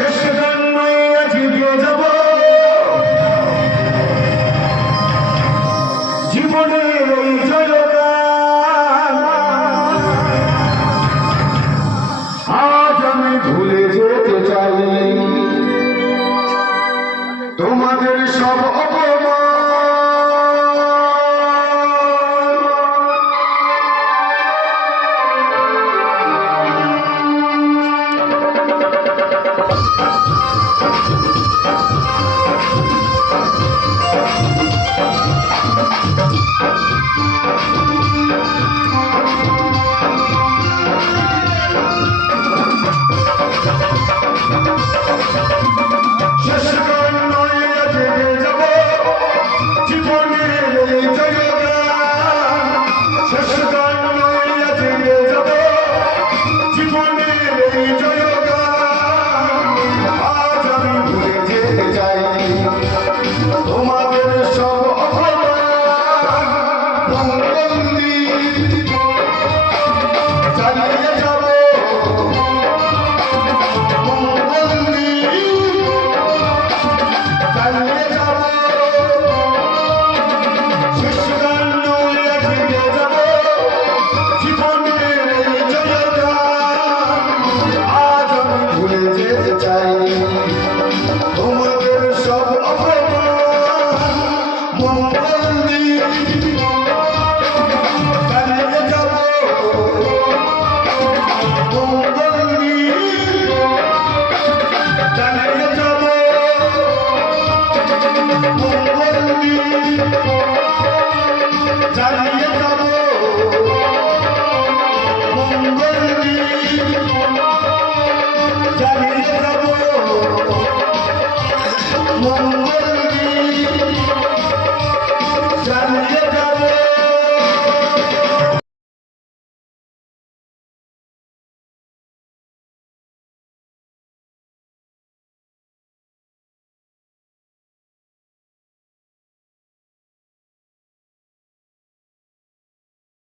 শেষ গান নয় আজি গিয়ে যাব জীবনের এই জয়গান। আজ আমি ভুলে যেতে চাই তোমাদের সব অপমান। শেষ গান নয় আজি গিয়ে যাব জীবনের এই জয়গান। শেষ গান নয় আজি গিয়ে যাব জীবনের এই জয়গান। আজ আমি ভুলে যেতে চাই তোমাদের সব অপমান। মঙ্গলদি চালিয়ে যাব মঙ্গলদি চালিয়ে যাব। শেষ গান নয় আজি গিয়ে যাব জীবনের এই জয়গান। আজ আমি ভুলে যেতে চাই তোমার